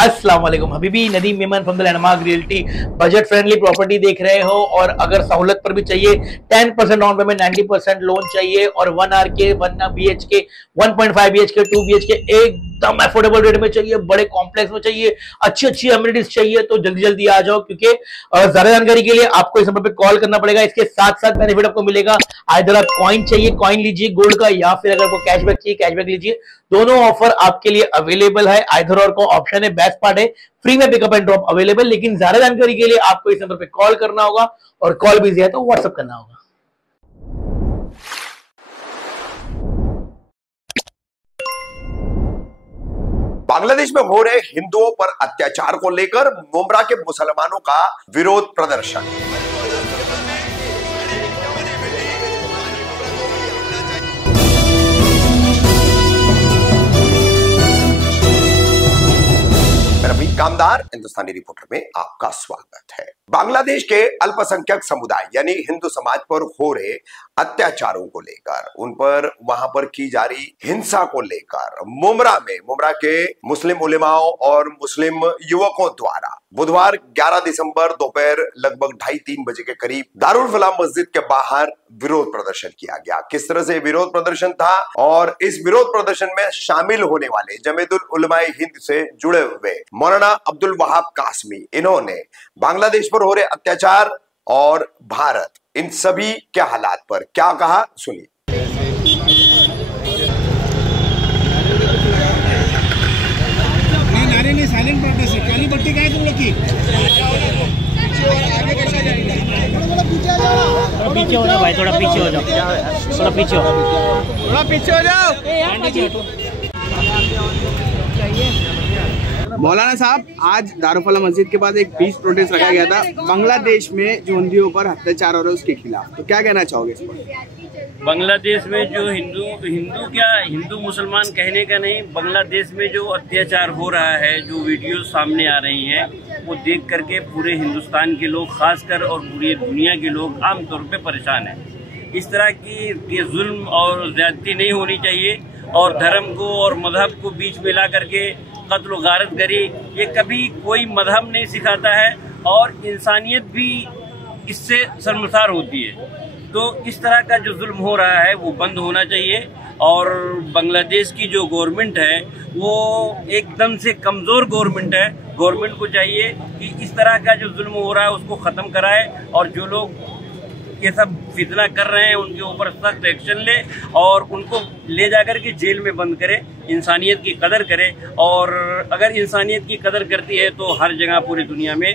अस्सलाम वालेकुम Habibi, Nadeem Memon from the landmark realty. Budget friendly property देख रहे हो और अगर सहूलत पर भी चाहिए 10% डाउन पेमेंट 90% लोन चाहिए और 1 आर के 1 BHK 1.5 BHK 2 BHK एकदम अफोर्डेबल रेट में चाहिए, बड़े कॉम्प्लेक्स में चाहिए, अच्छी अच्छी अम्यूनिटीज चाहिए तो जल्दी जल्दी आ जाओ, क्योंकि ज्यादा जानकारी के लिए आपको इस नंबर पे कॉल करना पड़ेगा। इसके साथ साथ बेनिफिट आपको मिलेगा, आइदर आप कॉइन चाहिए कॉइन लीजिए गोल्ड का, या फिर अगर आपको कैशबैक चाहिए कैशबैक लीजिए। दोनों ऑफर आपके लिए अवेलेबल है, आइदर और को ऑप्शन है। बेस्ट पार्ट है फ्री में पिकअप एंड ड्रॉप अवेलेबल, लेकिन ज्यादा जानकारी के लिए आपको इस नंबर पे कॉल करना होगा और कॉल बिजी है तो व्हाट्सएप करना होगा। बांग्लादेश में हो रहे हिंदुओं पर अत्याचार को लेकर मुमरा के मुसलमानों का विरोध प्रदर्शन। रफीक कामदार हिंदुस्तानी रिपोर्टर में आपका स्वागत है। बांग्लादेश के अल्पसंख्यक समुदाय यानी हिंदू समाज पर हो रहे अत्याचारों को लेकर, उन पर वहां पर की जा रही हिंसा को लेकर मुमरा के मुस्लिम उलेमाओं और मुस्लिम युवकों द्वारा बुधवार 11 दिसंबर दोपहर लगभग 2:30-3 बजे के करीब दारुल फलाह मस्जिद के बाहर विरोध प्रदर्शन किया गया। किस तरह से विरोध प्रदर्शन था और इस विरोध प्रदर्शन में शामिल होने वाले जमीयतुल उलमाए हिंद से जुड़े हुए मौलाना अब्दुल वहाब कासमी, इन्होंने बांग्लादेश पर हो रहे अत्याचार और भारत इन सभी के हालात पर क्या कहा, सुनिए। नहीं साइलेंट प्रोटेस्ट है। काली बत्ती क्या है तुम लोग की? थोड़ा पीछे हो जाओ भाई, थोड़ा पीछे हो जाओ, थोड़ा पीछे हो जाओ। मौलाना साहब, आज दारुल फलाह मस्जिद के पास एक पीस प्रोटेस्ट रखा गया था बांग्लादेश में जो हिंदुओं पर अत्याचार हो रहा है उसके खिलाफ, तो क्या कहना चाहोगे इस पर? बांग्लादेश में जो हिंदू मुसलमान कहने का नहीं, बांग्लादेश में जो अत्याचार हो रहा है, जो वीडियो सामने आ रही हैं, वो देख करके पूरे हिंदुस्तान के लोग खासकर और पूरी दुनिया के लोग आमतौर पे परेशान हैं। इस तरह की जुल्म और ज्यादती नहीं होनी चाहिए और धर्म को और मजहब को बीच में ला करके कत्ल व गारत करी, ये कभी कोई मजहब नहीं सिखाता है और इंसानियत भी इससे शर्मसार होती है। तो इस तरह का जो जुल्म हो रहा है वो बंद होना चाहिए और बांग्लादेश की जो गवर्नमेंट है वो एकदम से कमज़ोर गवर्नमेंट है। गवर्नमेंट को चाहिए कि इस तरह का जो जुल्म हो रहा है उसको ख़त्म कराए और जो लोग ये सब फितना कर रहे हैं उनके ऊपर सख्त एक्शन ले और उनको ले जाकर के जेल में बंद करे, इंसानियत की कदर करे। और अगर इंसानियत की कदर करती है तो हर जगह पूरी दुनिया में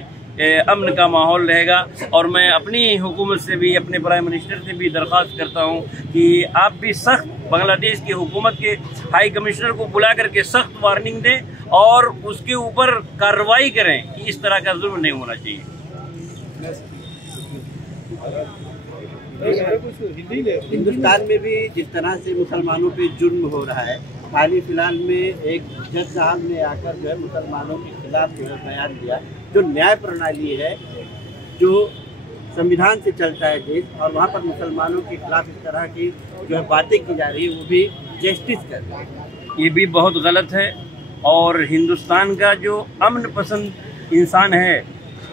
अमन का माहौल रहेगा। और मैं अपनी हुकूमत से भी, अपने प्राइम मिनिस्टर से भी दरख्वास्त करता हूं कि आप भी सख्त बांग्लादेश की हुकूमत के हाई कमिश्नर को बुला करके सख्त वार्निंग दें और उसके ऊपर कार्रवाई करें कि इस तरह का जुल्म नहीं होना चाहिए। हिंदुस्तान में भी जिस तरह से मुसलमानों पे जुर्म हो रहा है, हाल ही फिलहाल में एक जज साहब ने आकर जो है मुसलमानों के खिलाफ जो है बयान दिया। जो न्याय प्रणाली है, जो संविधान से चलता है देश, और वहाँ पर मुसलमानों के खिलाफ इस तरह की जो है बातें की जा रही है, वो भी जस्टिस कर रही है। ये भी बहुत गलत है और हिंदुस्तान का जो अमन पसंद इंसान है,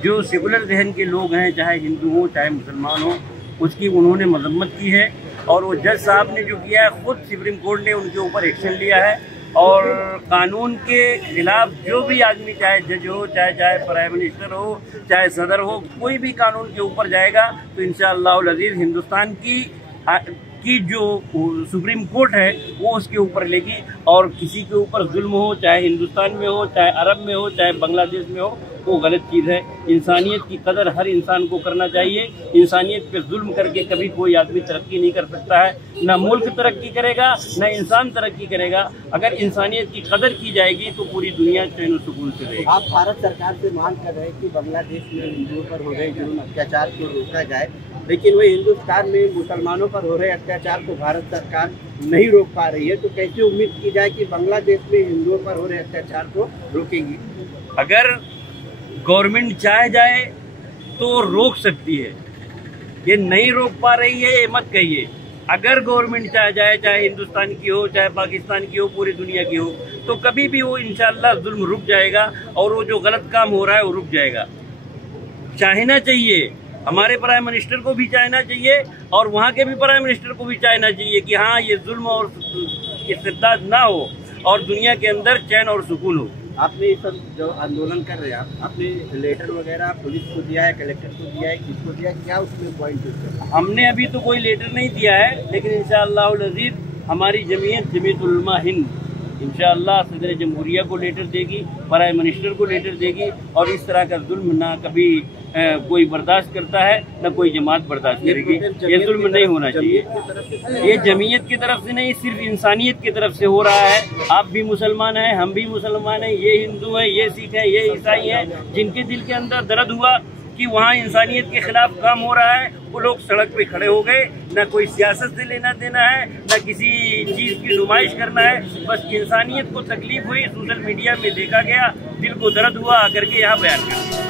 जो सेकुलर जहन के लोग हैं, चाहे हिंदू हो चाहे मुसलमान हो, उसकी उन्होंने मजम्मत की है। और वो जज साहब ने जो किया है, खुद सुप्रीम कोर्ट ने उनके ऊपर एक्शन लिया है और कानून के खिलाफ जो भी आदमी, चाहे जज हो चाहे प्राइम मिनिस्टर हो चाहे सदर हो, कोई भी कानून के ऊपर जाएगा तो इंशाअल्लाह अज़ीज़ हिंदुस्तान की जो सुप्रीम कोर्ट है वो उसके ऊपर लेगी। और किसी के ऊपर जुल्म हो, चाहे हिंदुस्तान में हो चाहे अरब में हो चाहे बांग्लादेश में हो, वो गलत चीज़ है। इंसानियत की कदर हर इंसान को करना चाहिए। इंसानियत पे जुल्म करके कभी कोई आदमी तरक्की नहीं कर सकता है, ना मुल्क तरक्की करेगा ना इंसान तरक्की करेगा। अगर इंसानियत की कदर की जाएगी तो पूरी दुनिया चैन सुकून से रहेगी। आप भारत सरकार से मांग कर रहे हैं कि बांग्लादेश में हिंदुओं पर हो रहे जुल्म अत्याचार को रोका जाए, लेकिन वही हिंदुस्तान में मुसलमानों पर हो रहे अत्याचार को भारत सरकार नहीं रोक पा रही है, तो कैसे उम्मीद की जाए कि बांग्लादेश में हिंदुओं पर हो रहे अत्याचार को रोकेगी? अगर गवर्नमेंट चाह जाए तो रोक सकती है, ये नहीं रोक पा रही है ये मत कहिए। अगर गवर्नमेंट चाह जाए, चाहे हिंदुस्तान की हो चाहे पाकिस्तान की हो, पूरी दुनिया की हो, तो कभी भी वो इंशाअल्लाह जुल्म रुक जाएगा और वो जो गलत काम हो रहा है वो रुक जाएगा। चाहना चाहिए, हमारे प्राइम मिनिस्टर को भी चाहना चाहिए और वहाँ के भी प्राइम मिनिस्टर को भी चाहना चाहिए कि हाँ ये जुल्म और इस्तिबदाद ना हो और दुनिया के अंदर चैन और सुकून हो। आपने ये सब जो आंदोलन कर रहे हैं आपने लेटर वगैरह पुलिस को दिया है, कलेक्टर को दिया है, किसको दिया है, क्या उसमें पॉइंट? हमने अभी तो कोई लेटर नहीं दिया है, लेकिन इंशाअल्लाह अज़ीज़ हमारी जमीयत उलमा हिंद इंशाअल्लाह सदर जमहूरिया को लेटर देगी, प्राइम मिनिस्टर को लेटर देगी और इस तरह का जुल्म ना कभी कोई बर्दाश्त करता है ना कोई जमात बर्दाश्त करेगी। ये जुल्म नहीं होना चाहिए। ये जमीयत की तरफ से नहीं, सिर्फ इंसानियत की तरफ से हो रहा है। आप भी मुसलमान हैं, हम भी मुसलमान हैं, ये हिंदू हैं, ये सिख हैं, ये ईसाई हैं, जिनके दिल के अंदर दर्द हुआ कि वहाँ इंसानियत के खिलाफ काम हो रहा है, वो लोग सड़क पे खड़े हो गए। ना कोई सियासत से लेना देना है, ना किसी चीज़ की नुमाइश करना है, बस इंसानियत को तकलीफ हुई, सोशल मीडिया में देखा गया, दिल को दर्द हुआ, आकर के यहाँ बयान कर दिया।